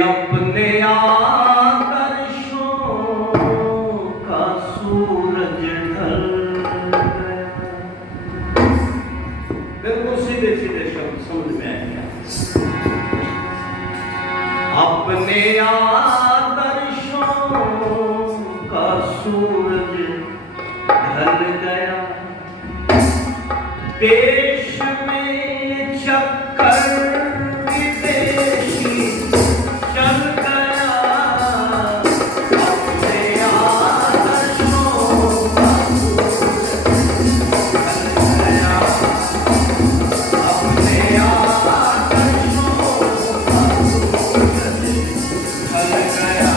अपने आदर्शों का सूरज ढल गया। बिल्कुल सीधे सीधे शब्द समझ में आएंगे। अपने आदर्शों का सूरज ढल गया, देश में चक्कर विदेशी चल गया। अपने आदर्शों का सूरज ढल गया, अपने आदर्शों का सूरज ढल गया,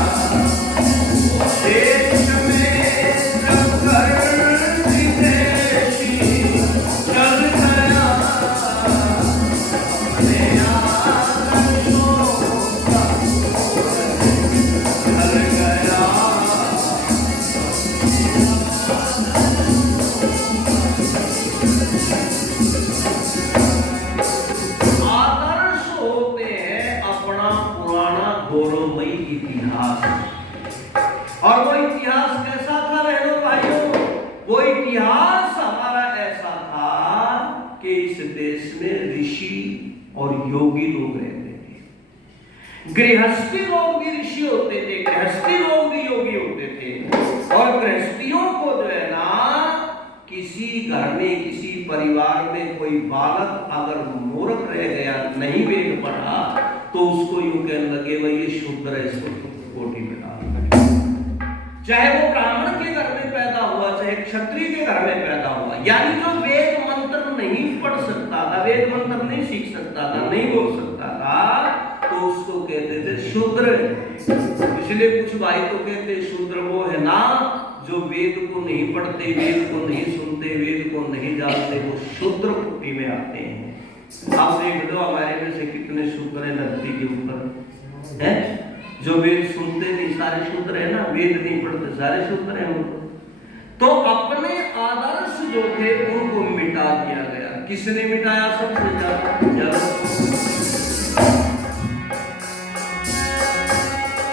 देश में चक्कर विदेशी चल गया। अपने आदर्शों का सूरज ढल गया। आदर्श होते हैं अपना पुराना गौरवमयी इतिहास। और वो इतिहास कैसा था बहनों भाइयों? वो इतिहास हमारा ऐसा था कि इस देश में ऋषि और योगी लोग रहते थे। गृहस्थी लोग भी ऋषि होते थे, गृहस्थी लोग भी योगी होते थे। और गृहस्थियों को जो है ना, किसी घर में किसी परिवार में कोई बालक अगर मूर्ख रह गया, नहीं वेद पढ़ा, तो उसको यूं कहने लगे भाई ये शूद्र है, इसको कोठी में डाल। चाहे वो ब्राह्मण के घर में पैदा हुआ, चाहे क्षत्रिय के घर में पैदा हुआ, यानी जो वेद मंत्र नहीं पढ़ सकता था, वेद मंत्र नहीं सीख सकता था, नहीं बोल सकता था, तो उसको कहते थे शूद्र। इसलिए कुछ भाई तो कहते शूद्र वो है ना जो वेद को नहीं पढ़ते, वेद को नहीं सुनते, वेद को नहीं जानते, वो शूद्र कोटि में आते हैं। आप देख लो हमारे में से कितने शूद्र हैं धरती के ऊपर हैं। जो वेद सुनते नहीं सारे शूद्र है ना, वेद नहीं पढ़ते सारे शूद्र हैं उनको। तो अपने आदर्श जो थे उनको मिटा दिया गया। किसने मिटाया? सबसे ज्यादा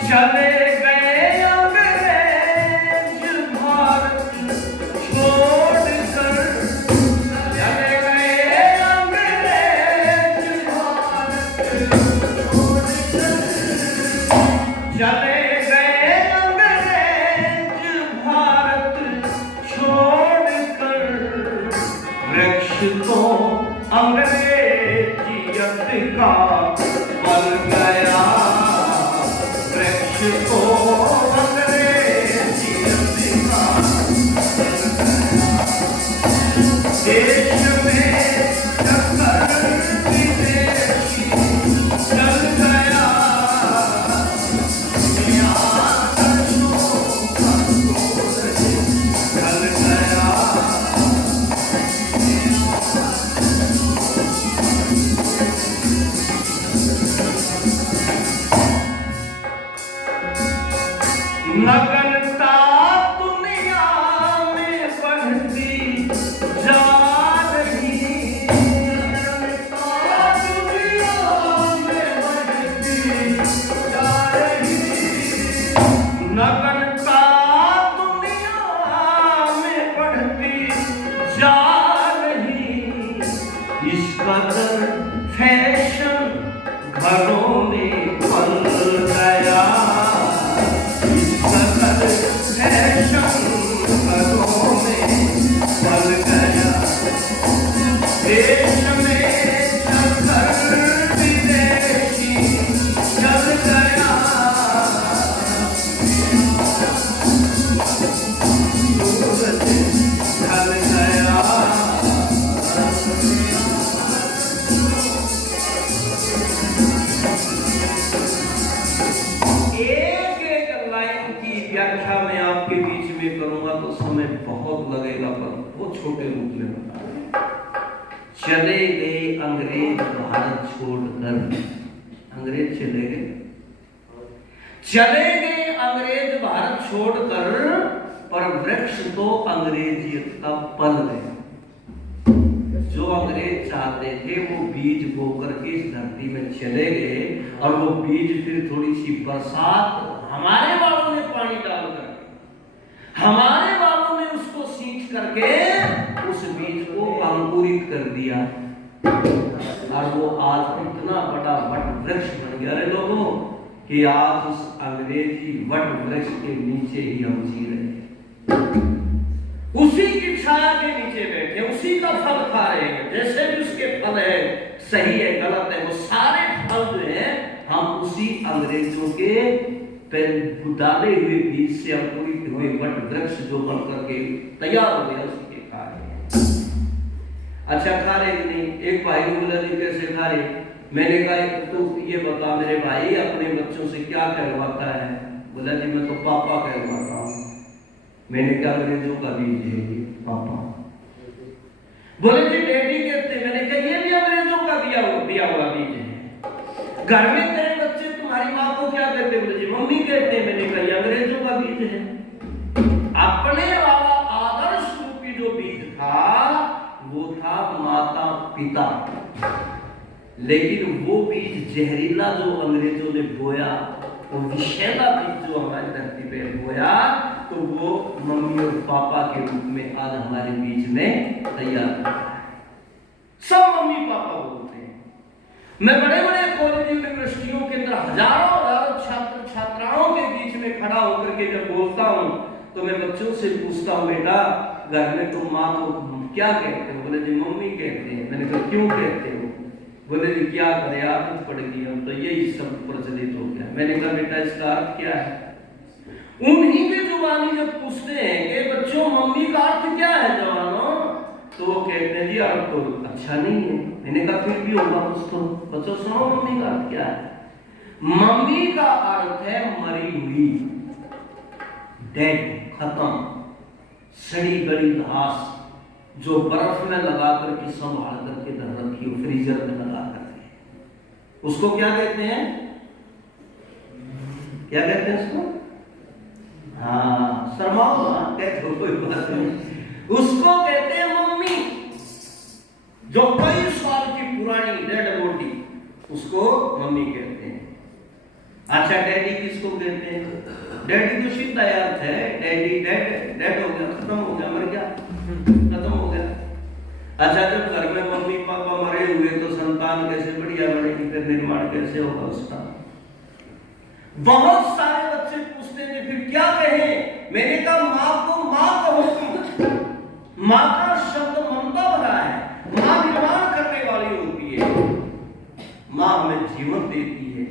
चले गए अंग्रेज भारत छोड़कर, चले गए अंग्रेज भारत छोड़कर, चले गए अंग्रेज भारत छोड़कर, वृक्ष तो अंग्रेजियत का बल गया, वृक्ष तो अंग्रेजियत का बल गया, देश में चक्कर विदेशी चल गया। नगनता दुनिया में बढ़ती जा रही, नगनता दुनिया में बढ़ती जा रही, नगनता दुनिया में बढ़ती जा रही, इस कदर फैशन घरों में पल गया, बल गया, देश में चक्कर विदेशी चल गया, सूरज ढल गया। एक एक लाइन की व्याख्या मैं आपके बीच में करूंगा तो समय बहुत लगेगा, पर वो छोटे रूप में बता। चले गए अंग्रेज भारत छोड़कर, अंग्रेज चले गए, चले गए अंग्रेज भारत छोड़कर, पर वृक्ष तो अंग्रेजियत का पल गया। जो अंग्रेज चाहते थे वो बीज बो करके इस धरती में चले गए, और वो बीज फिर थोड़ी सी बरसात हमारे बालों में पानी डाल करके, हमारे बालों में उसको सींच करके उस बीज को अंकुरित कर दिया, और वो आज इतना बड़ा वट वृक्ष बन गया रे लोगों कि आज उस अंग्रेजी वट वृक्ष के नीचे ही हम जी रहे हैं, उसी की छाया के नीचे बैठे, उसी का फल खा रहे हैं। जैसे भी उसके फल है, सही है गलत है, वो सारे फल जो है हम उसी अंग्रेजों के डाले हुए बीज से अंकुरित हुए वट वृक्ष जो बन करके तैयार हो गया उसी के खा रहे हैं। अच्छा खा रहे कि नहीं? एक भाई को बोला जी कैसे खा रहे? मैंने कहा तो ये बता मेरे भाई अपने बच्चों से क्या कहलवाता है? बोला जी मैं तो पापा कहलवाता हूँ। मैंने कहा अंग्रेजों का बीज है ये पापा। बोले जी डैडी कहते, मैंने कहा ये भी अंग्रेजों का दिया हुआ बीज है। घर में तेरे बच्चे तुम्हारी माँ को क्या कहते? बोले जी मम्मी कहते हैं। मैंने कहा ये अंग्रेजों का बीज है। अपने वाला आदर्श रूपी जो बीज था वो था माता पिता, लेकिन वो बीज जहरीला जो अंग्रेजों ने बोया, वो विषैला बीज जो हमारी धरती पे बोया, तो वो मम्मी और पापा के रूप में आज हमारे बीच में तैयार हो रहा है। सब मम्मी पापा बोलते हैं। मैं बड़े बड़े कॉलेज यूनिवर्सिटियों के अंदर हजारों छात्र छात्राओं के बीच में खड़ा होकर के जब बोलता हूँ तो मैं बच्चों से पूछता हूँ बेटा घर में तुम माँ को क्या कहते हो? बोले जी मम्मी कहते हैं। मैंने कहा क्यों कहते हो? बोले जी क्या करें आदत पड़ गई हम तो यही सब प्रचलित हो गया। मैंने कहा बेटा इसका अर्थ क्या है? उन्हीं की जुबानी जब पूछते हैं कि बच्चों मम्मी का अर्थ क्या है जवानों, तो वो कहते हैं जी अर्थ तो अच्छा नहीं है। मैंने कहा फिर भी होगा कुछ तो बच्चों सुनो मम्मी का अर्थ क्या है? मम्मी का अर्थ है मरी हुई, डेड, खत्म, सड़ी गली घास जो बर्फ में लगा करके संभाल करके धर रखी हो, फ्रीजर में लगा करके, उसको क्या कहते हैं? क्या कहते हैं उसको? हाँ शर्माओ कहते हो कोई बात नहीं, उसको कहते हैं मम्मी। जो कई साल की पुरानी डेड बॉडी उसको मम्मी कहते हैं। अच्छा डैडी किसको कहते हैं? डैडी तो सीधा अर्थ है डैडी डेड, डेड हो गया, खत्म हो गया, मर गया, खत्म हो गया। अच्छा जब घर में मम्मी पापा मरे हुए तो संतान कैसे बढ़िया बढ़ेगी, फिर निर्माण कैसे होगा उसका? बहुत सारे बच्चे पूछते हैं फिर क्या कहें? मैंने कहा माँ को माँ कहो तुम। माँ का शब्द ममता भरा है, माँ निर्माण करने वाली होती है, माँ हमें जीवन देती है,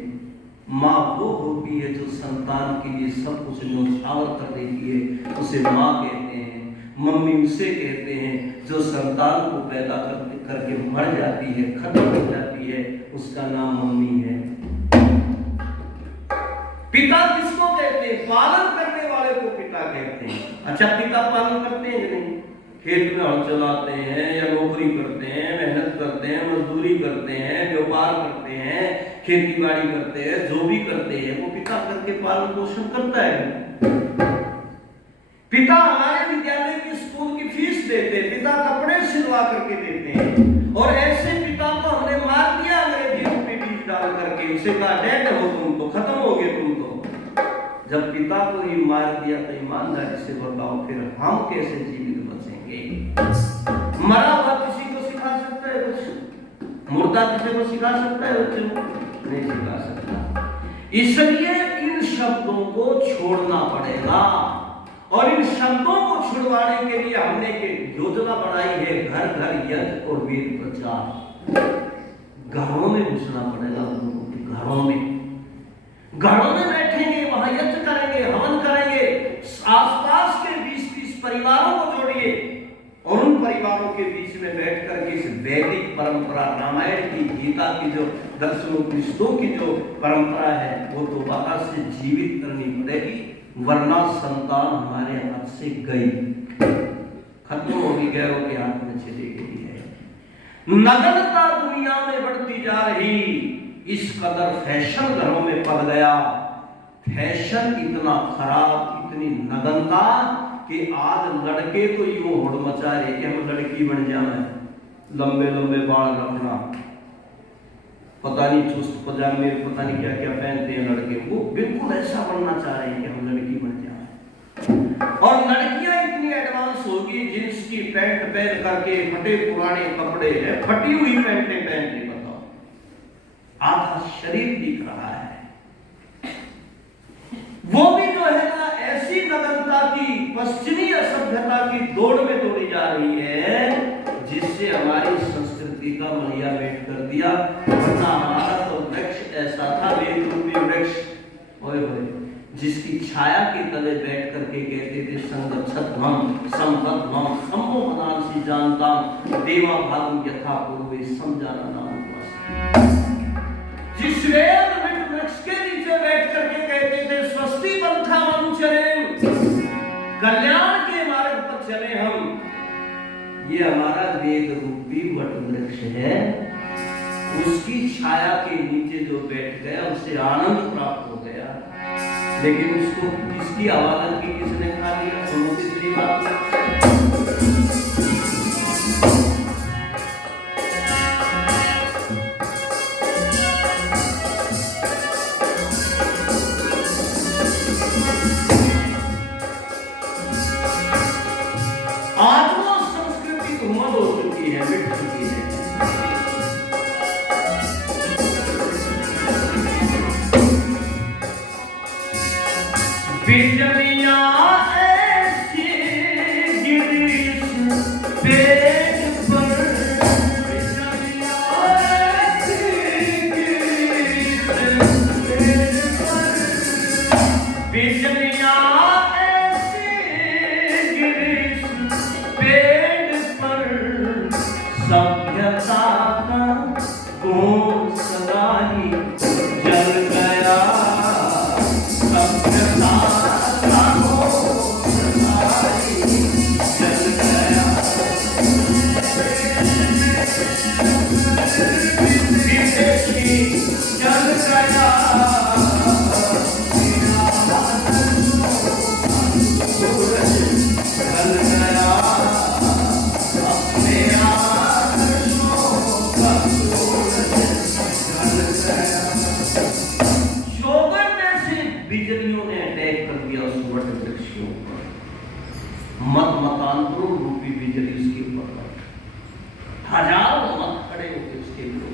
माँ वो होती है जो संतान के लिए सब कुछ न्यौछावर कर देती है, उसे माँ कहते हैं। मम्मी उसे कहते हैं जो संतान को पैदा करके मर जाती है, खत्म हो जाती है, उसका नाम मम्मी है। पिता किसको कहते हैं? पालन करने वाले को पिता कहते हैं। अच्छा पिता पालन करते हैं कि नहीं? खेत में हल चलाते हैं या नौकरी करते हैं, मेहनत करते हैं, मजदूरी करते हैं, व्यापार करते हैं, खेती बाड़ी करते हैं, जो भी करते हैं वो पिता करके पालन पोषण करता है। पिता हमारे विद्यालय की स्कूल की फीस देते हैं, पिता कपड़े सिलवा करके देते हैं, और ऐसे पिता को हमने मार दिया अंग्रेजी रूपी बीज डाल करके, उसे कहा डेड हो तुम तो, खत्म हो गए तुम तो। जब पिता को ही मार दिया तो ईमानदारी से बताओ फिर हम कैसे जीवित बचेंगे? मरा हुआ किसी को सिखा सकता है कुछ? मुर्दा किसी को सिखा सकता है बच्चों? नहीं सिखा सकता। इसलिए इन शब्दों को छोड़ना पड़ेगा, और इन शब्दों को छुड़वाने के लिए हमने एक योजना बनाई है, घर घर यज्ञ और वेद प्रचार। घरों में घुसना पड़ेगा लोगों के, घरों में बैठेंगे, वहां यज्ञ करेंगे, हवन करेंगे, आसपास के 20-30 परिवारों को जोड़िए, और उन परिवारों के बीच में बैठ कर के इस वैदिक परंपरा, रामायण की, गीता की जो दर्शनों पुस्तकों की जो परंपरा है वो दोबारा से जीवित करनी पड़ेगी, वरना संतान हमारे हाथ से गई, खत्म होगी, गैरों के हाथ में चली गई है। नग्नता दुनिया में बढ़ती जा रही, इस कदर फैशन घरों में पड़ गया, फैशन इतना खराब, इतनी नग्नता कि आज लड़के तो यूं होड़ मचा रहे कि हम लड़की बन जाए, लंबे लंबे बाल रखना, पता नहीं चुस्त पजामे, पता नहीं क्या क्या पहनते हैं लड़के, वो बिल्कुल ऐसा बनना चाह रहे हैं कि हम लड़की बन जाए। और लड़कियां इतनी एडवांस होगी, जींस की पैंट पहन करके, फटे पुराने कपड़े हैं, फटी हुई पैंटें पहन के, बताओ आधा शरीर दिख रहा है। वो भी जो है ना ऐसी नग्नता की, पश्चिमी सभ्यता की दौड़ में दौड़ी जा रही है, जिससे हमारी संस्कृति का मलिया मेट कर दिया। वरना हमारा तो वृक्ष ऐसा था, वेद रूपी वृक्ष, जिसकी छाया के तले बैठ करके कहते थे संगच्छध्वम संपद्भम सम्मो मनांसी जानताम देवा भागम यथा पूर्वे समझाना नाम। जिस वेद वृक्ष के नीचे बैठ करके कहते थे स्वस्ति पंथा अनुचरेम, कल्याण के मार्ग पर चले हम, ये हमारा वेद रूपी वट वृक्ष है। उसकी छाया के नीचे जो बैठ गया उसे आनंद प्राप्त हो गया, लेकिन उसको किसकी आवाज़ की किसने खा लिया? सुनो तीसरी बात, आज वो संस्कृति धूमल हो चुकी है, मिट चुकी है। बिजलियां ऐसी गिरी इस पेड़ पर, बिजलियां ऐसी गिरी इस पेड़ पर, बिजलियां ऐसी गिरी इस पेड़ पर, सभ्यता का घोंसला ही जल गया, सभ्यता का घोंसला ही जल गया, विदेशी जल गया, जल गया, अपने आदर्शों का सूरज जल गया। शोभन में से बिजलियों ने अटैक कर दिया उस वट वृक्ष के ऊपर, मत मतांतरों रूपी बिजली उसके ऊपर, हजारों मत खड़े होकर उसके ऊपर,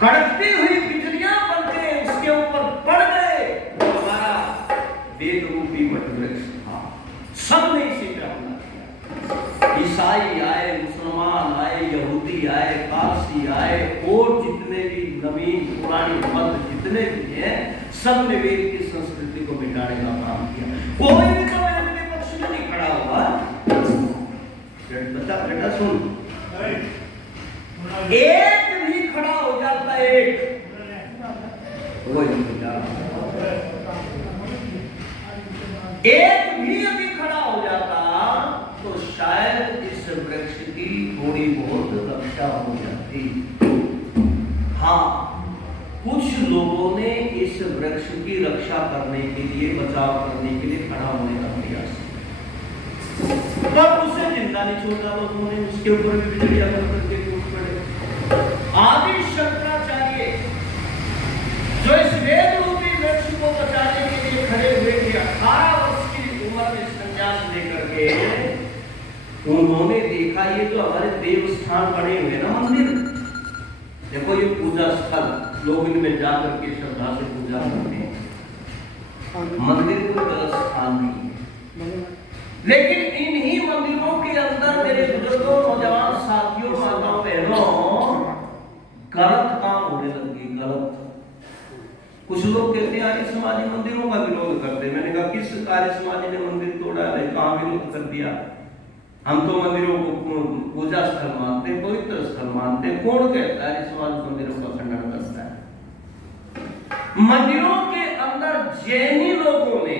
कड़कती हुई बिजलियां बनके उसके ऊपर पड़ गए। वो हमारा वेद रूपी वट वृक्ष था, सबने इसी पे हमला किया। ईसाई आए, मुसलमान आए, यहूदी आए, पारसी आए, और जितने भी नवीन पुरानी मत जितने भी हैं, सबने वेद की संस्कृति को मिटाने का काम किया। कोई भी तो वेद के पक्ष में नहीं खड़ा हुआ। बेटा सुन, एक भी खड़ा हो जाता, एक भी यदि खड़ा हो जाता तो शायद इस वृक्ष की थोड़ी बहुत रक्षा हो जाती। हाँ, कुछ लोगों ने इस वृक्ष की रक्षा करने के लिए, बचाव करने के लिए खड़ा होने का प्रयास किया, पर उसे जिंदा नहीं छोड़ा लोगों ने, उसके ऊपर भी बिजलियां करके टूट पड़े। आदि शंकराचार्य जो इस वेद रूपी वृक्ष को बचाने के लिए खड़े हुए थे, 18 वर्ष की उम्र में संन्यास लेकर के, उन्होंने देखा ये जो हमारे देव स्थान बने हुए ना मंदिर, देखो ये पूजा स्थल, लोग इनमें जाकर के श्रद्धा से पूजा करते हैं, मंदिर कोई गलत स्थान नहीं है, लेकिन इन्हीं मंदिरों के अंदर मेरे बुजुर्गों, नौजवान साथियों, माताओं बहनों, गलत काम होने लगे। गलत, कुछ लोग कहते हैं आर्य समाजी मंदिरों का विरोध करते हैं। मैंने कहा किस आर्य समाजी ने मंदिर तोड़ा है? कहाँ विरोध कर दिया? हम तो मंदिरों को पूजा स्थल मानते, पवित्र स्थल मानते। कौन कहता है आर्य समाज मंदिरों का खंडन करता है? मंदिरों के अंदर जैनी लोगों ने,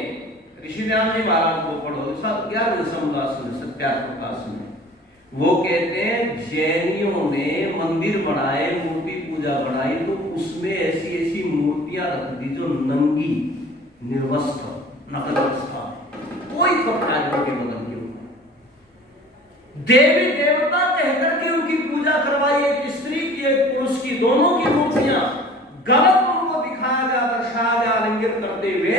ऋषिध्यान जी महाराज को पढ़ो 11वें समदास में, सत्याप्रकाश में, वो कहते हैं जैनियों ने मंदिर बनाए, मूर्ति पूजा बनाई, तो उसमें ऐसी ऐसी मूर्तियां रख दी जो नंगी, निर्वस्त्र, नकल अवस्था, कोई कपड़ा के बदल के ऊपर, देवी देवता कहकर के उनकी गलत उनको दिखाया गया, दर्शाया गया आलिंगन करते हुए।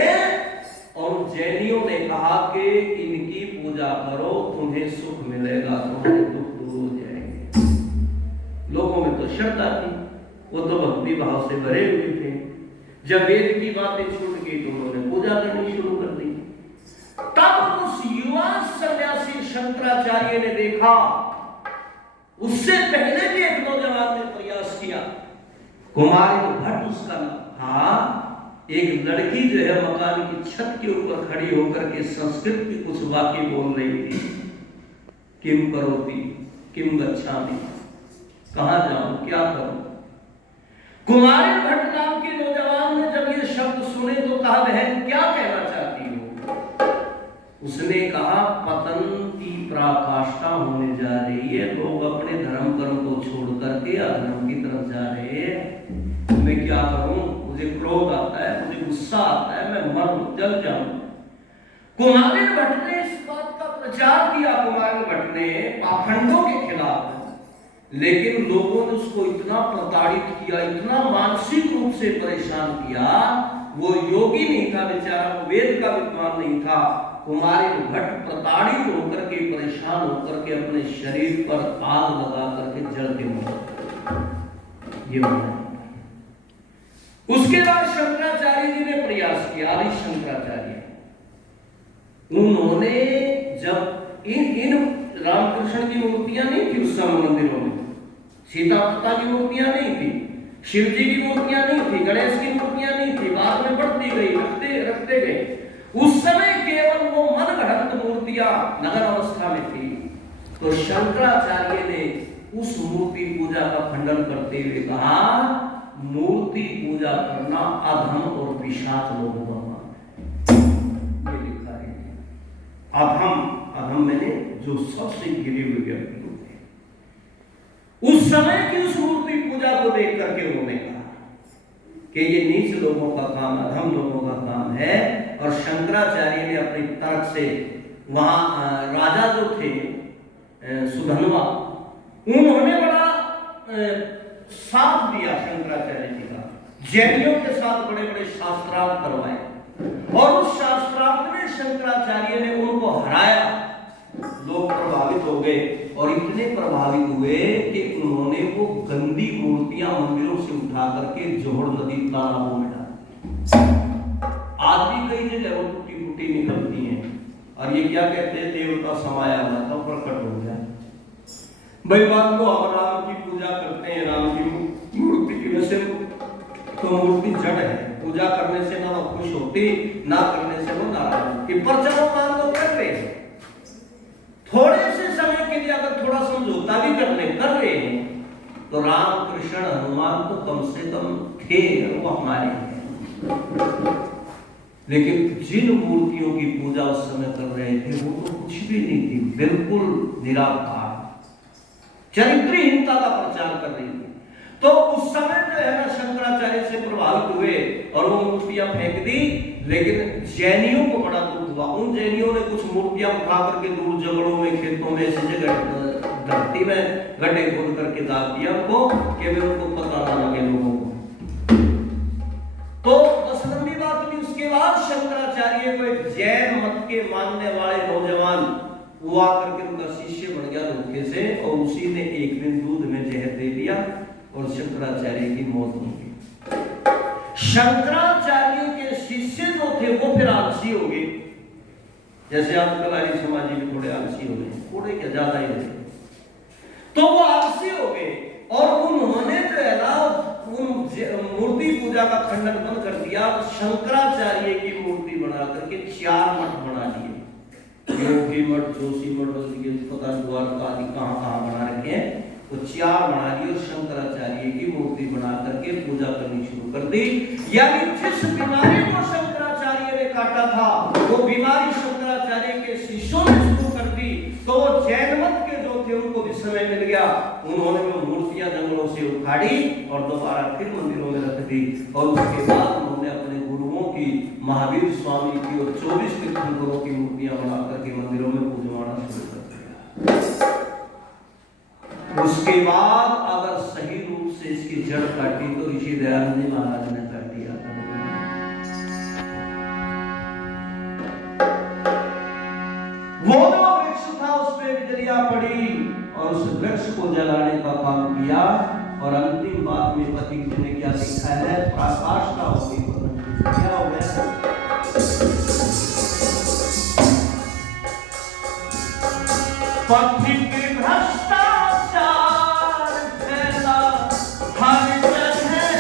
और जैनियों ने कहा कि इनकी पूजा करो, तुम्हें सुख मिलेगा, तुम्हारे दुख दूर हो जाएंगे। लोगों में तो श्रद्धा थी, वो तो भक्ति भाव से भरे हुए थे। जब वेद की बातें छूट गई तो उन्होंने पूजा करनी शुरू कर दी। तब उस युवा सन्यासी शंकराचार्य ने देखा, उससे पहले भी एक नौजवान ने प्रयास किया, कुमारी भट्ट उसका था। एक लड़की जो है मकान की छत के ऊपर खड़ी होकर के संस्कृत की कुछ वाक्य बोल रही थी, किम करोति, किम गच्छामि, कहां जाऊं, क्या करूं। कुमारी भट्ट नाम के नौजवान ने जब ये शब्द सुने तो कहा, बहन क्या कहना चाहती हो। उसने कहा, पतन की पराकाष्ठा होने जा रही है, लोग अपने धर्म कर्म को छोड़ करके अधर्म की तरफ जा रहे हैं, मैं क्या करूं, मुझे क्रोध आता है, मुझे गुस्सा आता है, मैं मर जल जाऊं। कुमारी भट्ट ने इस बात का प्रचार किया, कुमारी भट्ट ने पाखंडों के खिलाफ, लेकिन लोगों ने उसको इतना प्रताड़ित किया, इतना मानसिक रूप से परेशान किया। वो योगी नहीं था बेचारा, वेद का विद्वान नहीं था। कुमारी भट्ट प्रताड़ित होकर के, परेशान होकर के अपने शरीर पर आग लगा करके जल के मर। ये उसके बाद शंकराचार्य जी ने प्रयास किया, आदि शंकराचार्य, उन्होंने जब इन रामकृष्ण की मूर्तियां नहीं थी उस समय मंदिरों में, सीता माता की मूर्तियां नहीं थी, शिव जी की मूर्तियां नहीं थी, गणेश की मूर्तियां नहीं थी, बाद में बढ़ती गई, रखते गए। उस समय केवल वो मनगढ़ंत मूर्तियां नगर अवस्था में थी। तो शंकराचार्य ने उस मूर्ति पूजा का खंडन करते हुए कहा, मूर्ति पूजा करना अधम और पिशाच लोगों का काम है। ये लिखा है अधम, अधम मैंने जो सबसे गिरे हुए व्यक्ति होते हैं। उस समय की उस मूर्ति पूजा को देख करके उन्होंने कहा कि ये नीच लोगों का काम, अधम लोगों का काम है। और शंकराचार्य ने अपने तर्क से, वहां राजा जो थे सुधनवा, उन्होंने बड़ा साथ दिया शंकराचार्य जी का, जैनियों के साथ बड़े बड़े शास्त्रार्थ करवाए। और उस शास्त्रार्थ में शंकराचार्य ने उनको हराया। लोग प्रभावित हो गए और इतने प्रभावित हुए कि उन्होंने वो गंदी मूर्तियां मंदिरों से उठा करके जोहड़ नदी तालाबों में डाली। आज भी कई जगह वो टूटी फूटी निकलती हैं, और ये क्या कहते हैं, देवता समाया हुआ था, प्रकट हो गया। भाई बात को, हम राम की पूजा करते हैं, राम की मूर्ति की वजह से तो मूर्ति जड़ है, पूजा करने से ना वो खुश होती, ना करने से वो नाराज होती। पर चलो मान लो कर रहे हैं, थोड़े से समय के लिए अगर थोड़ा समझौता भी कर रहे हैं, तो राम कृष्ण हनुमान तो कम से कम थे, वो हमारे हैं। लेकिन जिन मूर्तियों की पूजा उस समय कर रहे थे वो तो कुछ भी नहीं थी, बिल्कुल निराकार, चरित्रहीनता का प्रचार कर रही थी। तो उस समय जो है ना शंकराचार्य से प्रभावित हुए और वो मूर्तियां फेंक दी। लेकिन जैनियों को बड़ा दुख हुआ। उन जैनियों ने कुछ मूर्तियां उठा करके दूर जंगलों में, खेतों में, ऐसी जगह धरती में गड्ढे खोद करके दाग दिया उनको, कि वे उनको पता ना लगे लोगों को। तो बस लंबी बात हुई। उसके बाद शंकराचार्य को एक जैन मत के मानने वाले नौजवान हुआ करके उनका शिष्य बन गया धोखे से, और उसी ने एक दिन दूध में जहर दे दिया और शंकराचार्य की मौत हो गई। शंकराचार्य के शिष्य जो थे वो फिर आलसी हो गए, जैसे आजकल आर्य समाजी में थोड़े आलसी हो गए, थोड़े क्या ज्यादा ही हो। तो वो आलसी हो गए और उन्होंने जो है ना मूर्ति पूजा का खंडन बंद कर दिया। शंकराचार्य की मूर्ति बना करके 4 मठ बना दिए, योगी मठ, जोशी मठ, पता द्वारका आदि कहाँ बना रखे हैं, वो 4 बना दिए। और शंकराचार्य की मूर्ति बना करके पूजा करनी शुरू कर दी। यानी जिस बीमारी को शंकराचार्य ने काटा था वो बीमारी शंकराचार्य के शिष्यों ने शुरू कर दी। तो वो जैन मत के जो थे उनको भी समय मिल गया, उन्होंने वो मूर्तियां जंगलों से उखाड़ी और दोबारा फिर मंदिरों में रख दी। और उसके बाद उन्होंने अपने गुरुओं की, महावीर स्वामी की और 24 तीर्थंकरों की मूर्तियां बना करके मंदिरों में पूजवाना शुरू कर दिया। उसके बाद अगर सही रूप से इसकी जड़ काटी तो ऋषि दयानंद जी महाराज ने काटी। वो जो वृक्ष था उस पे बिजलियां पड़ी और उस वृक्ष को जलाने का काम किया। और अंतिम बात में पथिक जी ने क्या लिखा है, पराकाष्ठा होगी क्या हो गया, पथिक भ्रष्टाचार फैला हर जगह,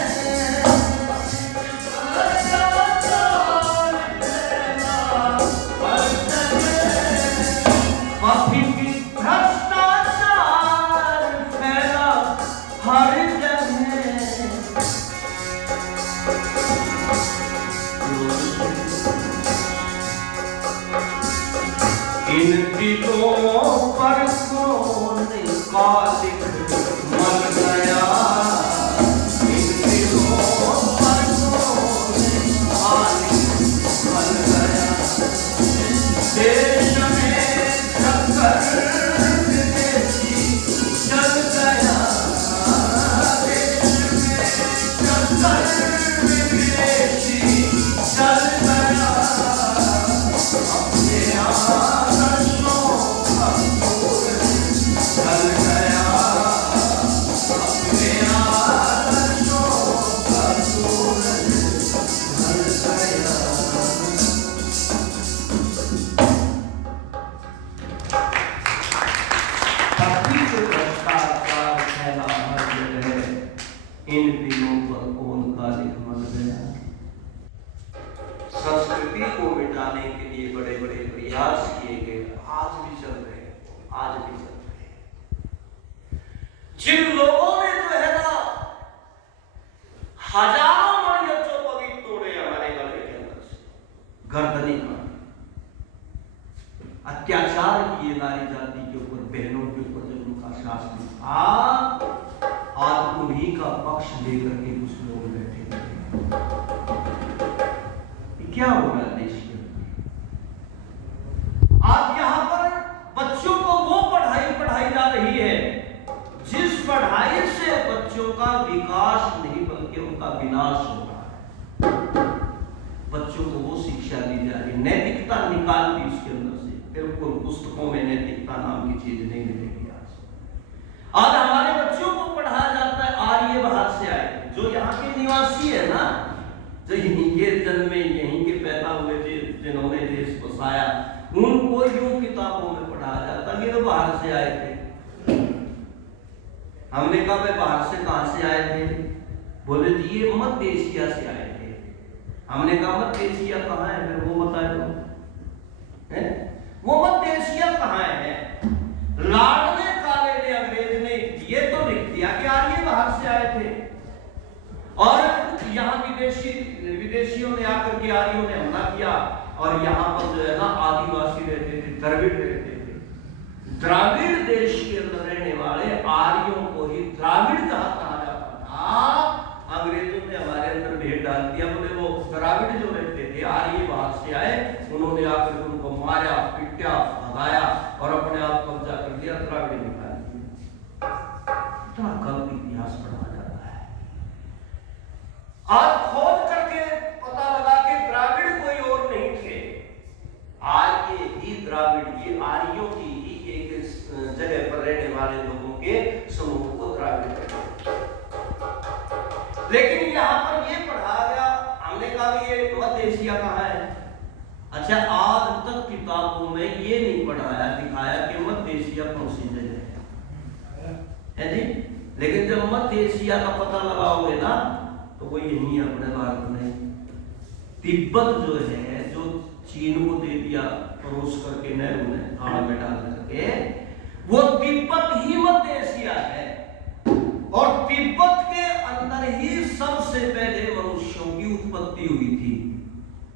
पथिक भ्रष्टाचार फैला हर जगह। इन दिलों पर कौन कालिक मर गया, इन दिलों पर कौन कालिक मर गया। देश में चक्कर विदेशी चल गया, देश में चक्कर विदेशी चल गया। अपने आदर्शों का सूरज ढल गया, अपने आदर्शों का सूरज ढल गया। पथिक भ्रष्टाचार फैला हर जगह, इन दिनों पर कौन कालिक मर गया। संस्कृति को मिटाने के लिए बड़े बड़े प्रयास किए गए, आज भी चल रहे हैं, आज भी चल रहे हैं। जिन लोगों ने जो है ना हजारों मणियों पवित्र तोड़े हमारे गले के अंदर से, गर्दनी का अत्याचार किए नारी जाति के ऊपर, बहनों के ऊपर, जब उनका शासन था, आज उन्हीं का पक्ष लेकर के कुछ लोग बैठे थे। क्या हो रहा है देश के अंदर? आज यहां पर बच्चों को वो पढ़ाई पढ़ाई जा रही है जिस पढ़ाई से बच्चों का विकास नहीं बल्कि उनका विनाश हो रहा है। बच्चों को वो शिक्षा दी जा रही है, नैतिकता निकाल दी इसके अंदर से, बिल्कुल पुस्तकों में नैतिकता नाम की चीज नहीं मिलेगी। आज हमारे बच्चों को पढ़ाया जाता है आर्य बाहर से आए, जो यहाँ के निवासी है ना, जो यहीं के जन्मे, यहीं के पैदा हुए थे, जिन्होंने देश बसाया, उनको यूं किताबों में पढ़ाया जाता है ये तो बाहर से आए थे। हमने कहा भाई बाहर से कहां से आए थे? बोले जी ये मध्य एशिया से आए थे। हमने कहा मध्य एशिया कहाँ है, फिर वो बता दो, वो मध्य एशिया कहाँ है? लॉर्ड ने, काले ने, अंग्रेज ने ये तो लिख दिया कि आर्य बाहर से आए थे, और यहाँ विदेशियों ने आकर के आर्यों ने हमला किया, और यहाँ पर जो है ना आदिवासी रहते थे, द्रविड़ रहते थे। द्राविड़ देश के अंदर रहने वाले आर्यों को ही द्राविड़ कहा जाता था। अंग्रेजों ने हमारे अंदर भेद डाल दिया, बोले वो द्राविड़ जो रहते थे, आर्य बाहर से आए, उन्होंने आकर उनको मारा, पिटा, भगाया और अपने आप कब्जा कर दिया, द्राविड़ निकाल दिया। इतना गलत इतिहास पढ़ा जाता है। आज खोज करके पता लगा कि द्राविड़ कोई और नहीं थे, आर्य ही द्राविड़, ये आर्यों की ही एक जगह पर रहने वाले लोगों के समूह को द्राविड़ कहते हैं। लेकिन यहाँ पर ये पढ़ा गया, हमने कहा ये मध्य एशिया कहाँ है? अच्छा, आज तक किताबों में ये नहीं पढ़ाया दिखाया कि मध्य एशिया कौन सी जगह है जी। लेकिन जब मध्य एशिया का पता लगाओगे ना तो वो यही है अपने भारत में। तिब्बत जो है, जो चीन को दे दिया परोस करके नेहरू ने थाल में डाल करके, वो तिब्बत ही मध्य एशिया है। और तिब्बत के अंदर ही सबसे पहले मनुष्यों की उत्पत्ति हुई थी।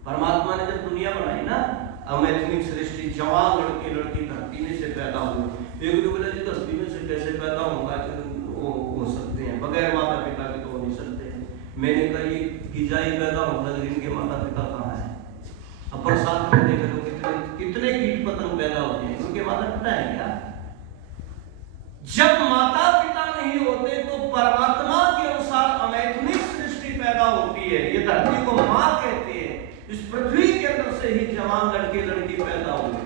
परमात्मा ने जब दुनिया बनाई ना, अमेरिकन सृष्टि, जवान लड़के लड़की धरती में से पैदा हुए। एक तो बोला जी धरती में से कैसे पैदा होगा, हो सकते हैं बगैर माता पिता के तो हो नहीं सकते। मैंने कहा ये गिजाई पैदा होगा, लेकिन इनके माता पिता कहाँ है? अब बरसात में देखे तो कितने कीट पतंग पैदा होते हैं, उनके माता पिता है क्या? जब माता पिता नहीं होते तो परमात्मा के अनुसार धरती को माँ कहते हैं। इस पृथ्वी के अंदर से ही जवान लड़के लड़की पैदा हुए।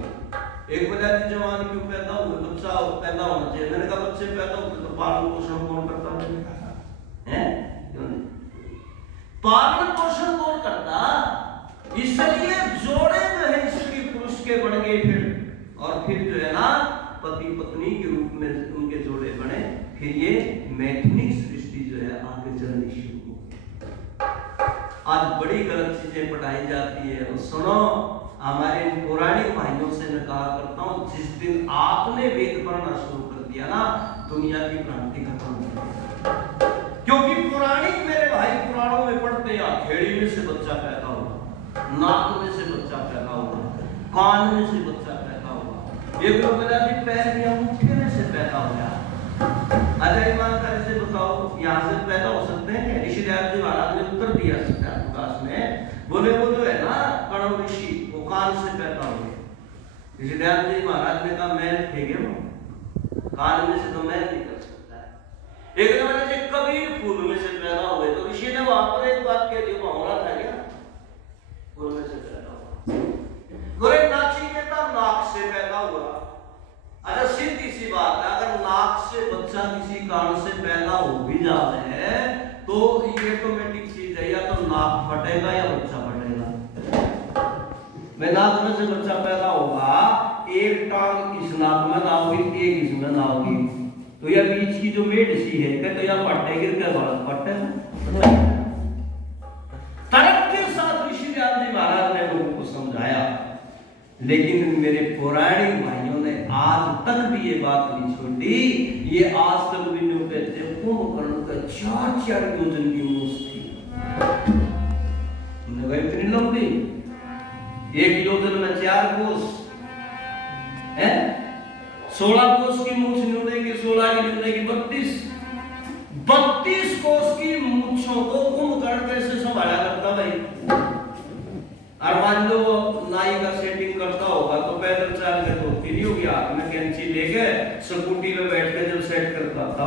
एक वजह से जवान क्यों पैदा हुए, बच्चा पैदा होना चाहिए। मैंने कहा बच्चे पैदा होते तो पालन पोषण कौन करता है? पालन पोषण कौन करता? इसलिए जोड़े जो है स्त्री पुरुष के बन गए फिर जो है ना पति पत्नी के रूप में उनके जोड़े बने। फिर ये मैथुनिक सृष्टि जो है आगे चलनी शुरू हो। आज बड़ी गलत चीजें पढ़ाई जाती है। और सुनो, हमारे पौराणिक भाइयों से मैं कहा करता हूँ, जिस दिन आपने वेद पढ़ना शुरू कर दिया ना, दुनिया की भ्रांति खत्म हो जाएगी। क्योंकि पौराणिक मेरे भाई पुराणों में पढ़ते हैं खेड़ी में से बच्चा पैदा हुआ, नाक में से बच्चा पैदा हुआ, कान में से बच्चा पैदा हुआ, एक लोग पैर या मुट्ठी में से पैदा हो गया। अच्छा ईमानदारी से बताओ, यहाँ से पैदा हो सकते हैं? ऋषि दयाल जी महाराज ने उत्तर दिया प्रकाश में, बोले वो जो है ना कणव ऋषि, वो कान से पैदा हुए। ऋषि दयाल जी महाराज ने कहा मैं फेंके वो कान में से तो मैं नहीं कर सकता है। एक जमाने से कबीर फूल में से पैदा हुए, तो ऋषि ने वहां पर एक बात कह दी, वो होना था क्या? फूल में से पैदा हुआ। बोले नाचिकेता नाक से पैदा हुआ। अच्छा सीधी सी बात है, अगर नाक से बच्चा किसी कारण से पैदा हो भी जाता है तो ये ऑटोमेटिक चीज है, या तो नाक फटेगा या बच्चा फटेगा। मैं नाक में से बच्चा पैदा होगा, एक टांग इस नाक में ना होगी, एक इसमें ना होगी, तो यह बीच की जो मेड सी है क्या, तो यह फटे गिर के फटे। तर्क के साथ ऋषि दयाल जी महाराज ने लोगों को समझाया, लेकिन मेरे पौराणिक भाइयों ने आज तक भी ये बात नहीं छोड़ी। ये आज तक भी नहीं कहते कुंभकर्ण का 4-4 योजन की मूछ थी। इतनी लंबी, एक योजन में 4 कोस है, 16 कोस की मूछ न्यूने की, 16 की न्यूने की 32 कोस की मूछों को कुंभकर्ण कैसे संभाला करता भाई? और मान लो नाई का सेटिंग करता होगा तो पैदल चाल के तो नहीं होगी, हाथ में कैंची लेके स्कूटी में बैठ के जब सेट करता था